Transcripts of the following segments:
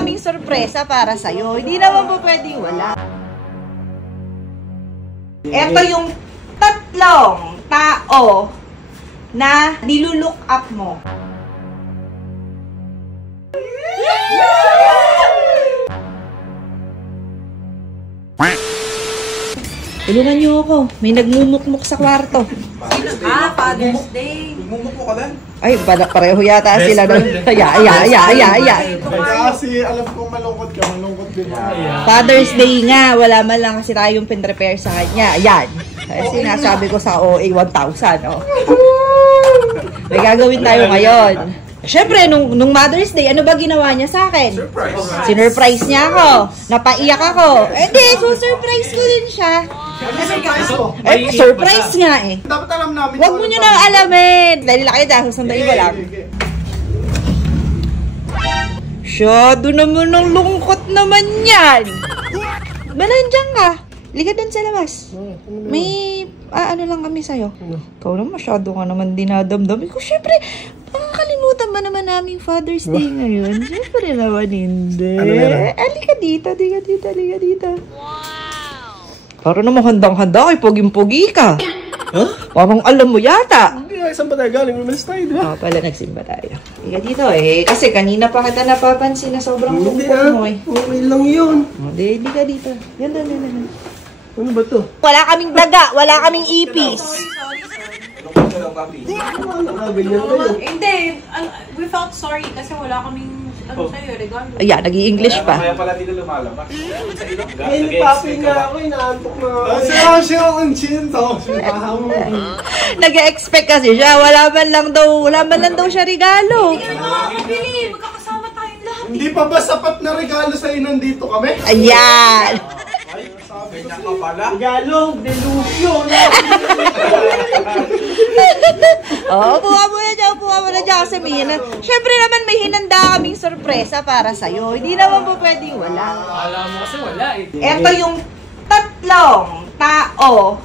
kaming sorpresa para sa'yo. Hindi naman po pwede wala. Ito yung tatlong tao na nilulook up mo. Tulungan niyo ako. May nagmumukmuk sa kwarto. Sino? Father's Day. Nagmumukmuk ka din? Ay, pareho yata sila doon. Kasi alam kong malungkot ka, malungkot din. Father's Day nga, wala man lang kasi tayong pin-prepare sa kanya. Ayan. Kasi sinasabi ko sa OA 1,000. Oh. May gagawin tayo ngayon. Siyempre, nung Mother's Day, ano ba ginawa niya sa akin? Surprise! Sinurprise niya ako. Napaiyak ako. Eh di, surprise ko din siya. Surprise nga eh. Dapat alam namin. Huwag mo nyo nang alamin. Dahil laki dahil susundain ko lang. Shadow naman ng lungkot naman yan. Nandiyan ka. Liga doon sa labas. May, ano lang kami sa'yo. Ikaw naman, masyado ka naman dinadamdam. Ikaw, syempre, makakalimutan ba naman namin Father's Day ngayon? Syempre naman hindi. Alika dito, alika dito. Parang naman handang-handa kay poging-pogi ka. Huh? Parang alam mo yata. Hindi, saan ba tayo galing? Umalis tayo, di ba? Pala nagsimba tayo. Alika dito eh. Kasi kanina pa kita napapansin na sobrang lungkot mo eh. Okay lang yun. Hindi ka dito. Yan. Ano ba to? Wala kaming daga, wala kaming ipis. Hindi, we felt sorry kasi wala kaming sa'yo, regalo. Ayan, nag-i-English pa. Kaya pala dito lumalabas. Hindi, papi na ako, inaantok na ako. Siya ang chin to. Nag-expect kasi siya, wala man lang daw siya regalo. Hindi ka makakabili, magkakasama tayong lahat. Hindi pa ba sapat na regalo sa'yo nandito kami? Ayan. Ganyan ka pala. Regalong delusyon. Buka mo na dyan kasi may Siyempre naman may hinanda kaming sorpresa para sa'yo. Hindi naman po pwede wala. Alam mo kasi wala eh. Ito yung tatlong tao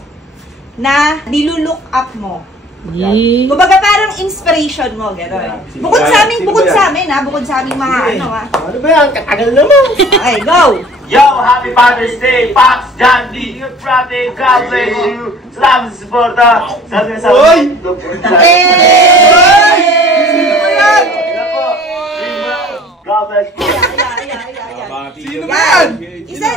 na nilulook up mo. Kumbaga parang inspiration mo, gano'n. Bukod sa amin mga Ano ba yan? Katagal naman. Okay, go! Yo, happy Father's Day, Pops, John D, your brother, God bless you. Salamat sa suporta. Sabi nga sa akin. God bless you. Sino ba yan?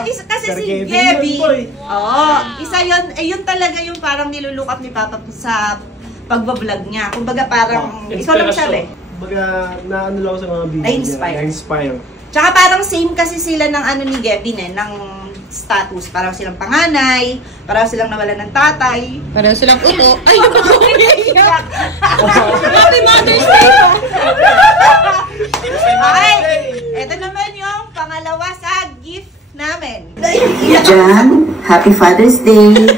Isa kasi si Gabby. Oo, isa yun talaga yung parang nilulook up ni Papa sa pagbablog niya. Kumbaga parang, ikaw lang sabi. Kumbaga, naano lang ako sa mga video Na-inspire. Na-inspire. Tsaka parang same kasi sila ng ano ni Gavin ng status. Parang silang panganay, parang silang nawalan ng tatay. Parang silang uto. Ay, umiiyak! Happy Mother's Day! Okay, ito naman yung pangalawa sa gift namin. Jan, happy Father's Day!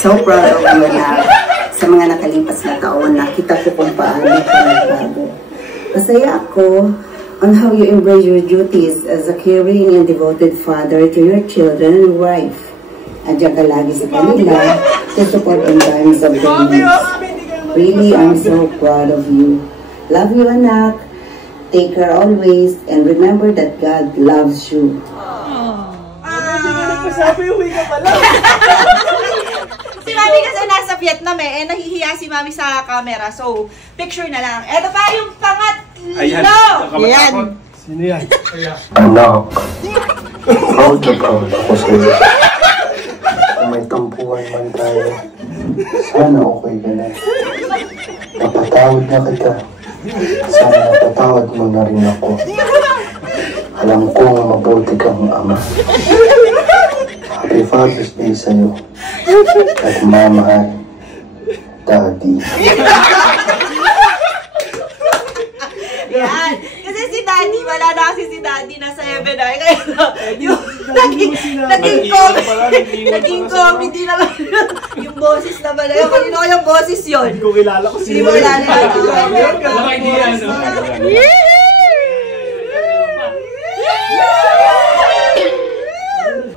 So proud of you na sa mga nakalipas na taon nakita ko kung paano ka nagbago. Masaya ako on how you embrace your duties as a caring and devoted father to your children and wife. Andiyan ka lagi sa kanila to support in times of need. Really, I'm so proud of you. Love you, anak. Take care always and remember that God loves you. Sabi, uwi ka pala. Si Mami kasi nasa Vietnam eh nahihiya si Mami sa camera. So, picture na lang. Ito pa yung pangatlo! Ayan! Sino yan? Anak, proud na proud ako sa'yo. Kung may tampuhan man tayo, sana okay ka na. Napatawad na kita. Sana napatawad mo na rin ako. Alam kong mabuti kang ama. Happy Father's Day sa'yo. At mamahal, Daddy. Yan. Kasi si Daddy, wala na kasi si Daddy nasa heaven ay. Kaya yung naging comedy naman. Yung boses naman. Kanino kayang boses yun? Hindi ko kilala ko Hindi mo kilala. Baka hindi yan, no?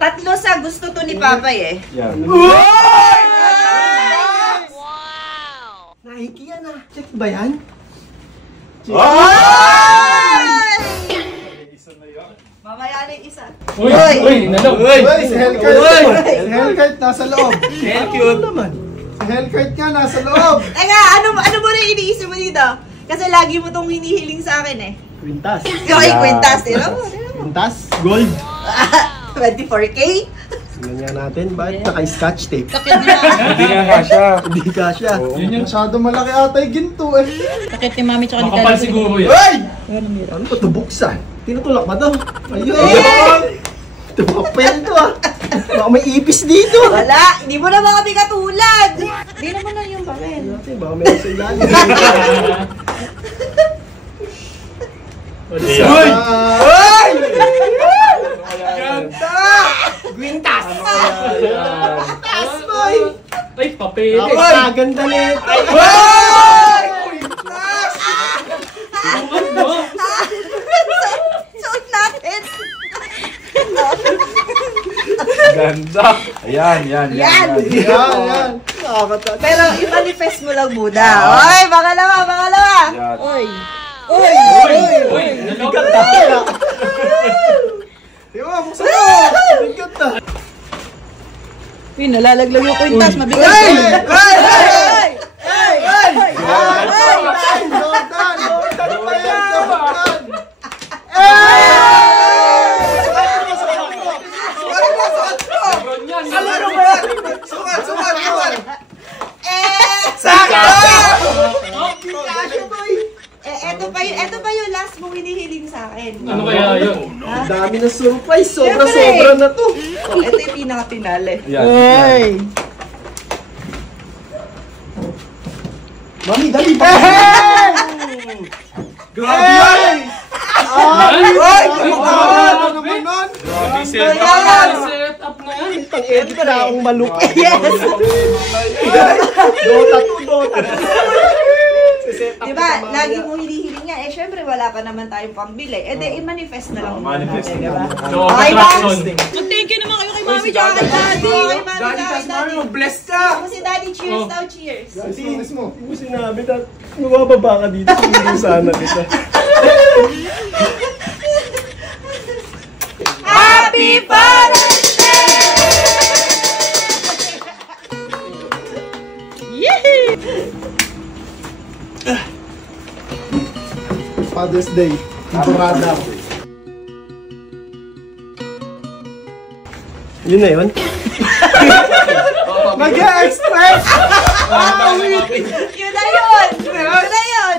Tatlo sa gusto to ni Papay eh. Nike yan ah. Check ba yan? isa. Uy, nalog. Uy, si Hellkite. Si Hellkite nasa loob. Thank you. Naman. Si Hellkite nga nasa loob. Teka, ano mo na iniisip mo dito? Kasi lagi mo tong hinihiling sa akin eh. Quintas. Okay, kwintas. Tira mo. Quintas. Gold. 24K? Tingnan nga natin. Bakit naka-scotch tape? Hindi nga kasha. Hindi kasya. Yun yung Masyado malaki ata yung ginto eh. Sakit ni mami tsaka ni daddy. makapal siguro yan. Hoy! Ano ba ito buksan? Tinutulak ba ito? Ayun! Ito mga pen to ah! Baka may ipis dito! Wala, hindi mo na mga katulad. Hindi naman na yung papel. Baka may sa ilalim. Uy! Hoy! Ganda! Quintas! Taas boy! Ay, papel. Napakaganda nito! Hoy! Suot natin. Ganda. Ayan. Yan. Yan, yan! Nakakatawa. Pero i-manifest mo lang muna. Oy, pangalawa. Yan. Oy. Uy, nalog. Diba, buksan mo! Bigat na! Uy, nalalaglag yung kwintas. Mabigat. Hey! Hey! Hey! Hey! Jordan! Jordan! Jordan pa yan! Jordan! Sukat! Eto pa yung last mong hinihiling sa akin. Ano kaya yun? Ang dami na surprise! Sobra-sobra na to! Ito yung pinaka-pinale. Yan. Mami, dali pa! Grabe yan! Ay! Ano naman nun? Grabe, set up na yan. Pang-edit na akong malupit. Yes! Dota 2, Dota 2. Diba, lagi mo hinihiling yan. Eh, syempre, wala pa naman tayong pambili. Eh, di, i-manifest na lang muna natin, diba? So, Okay, attraction. Thank you naman kayo kay Mami, tsaka kay Daddy. Kay Mami, Daddy, tsaka kay Daddy. bless ka! Ako si Daddy, cheers daw, cheers. Sinis mo. Hindi mo sinabi na mabababa ka dito. Hindi sana kita. Happy Father's Father's Day. Temporada. Yun na yun? Mag-express! Yun na yun! Yun na yun!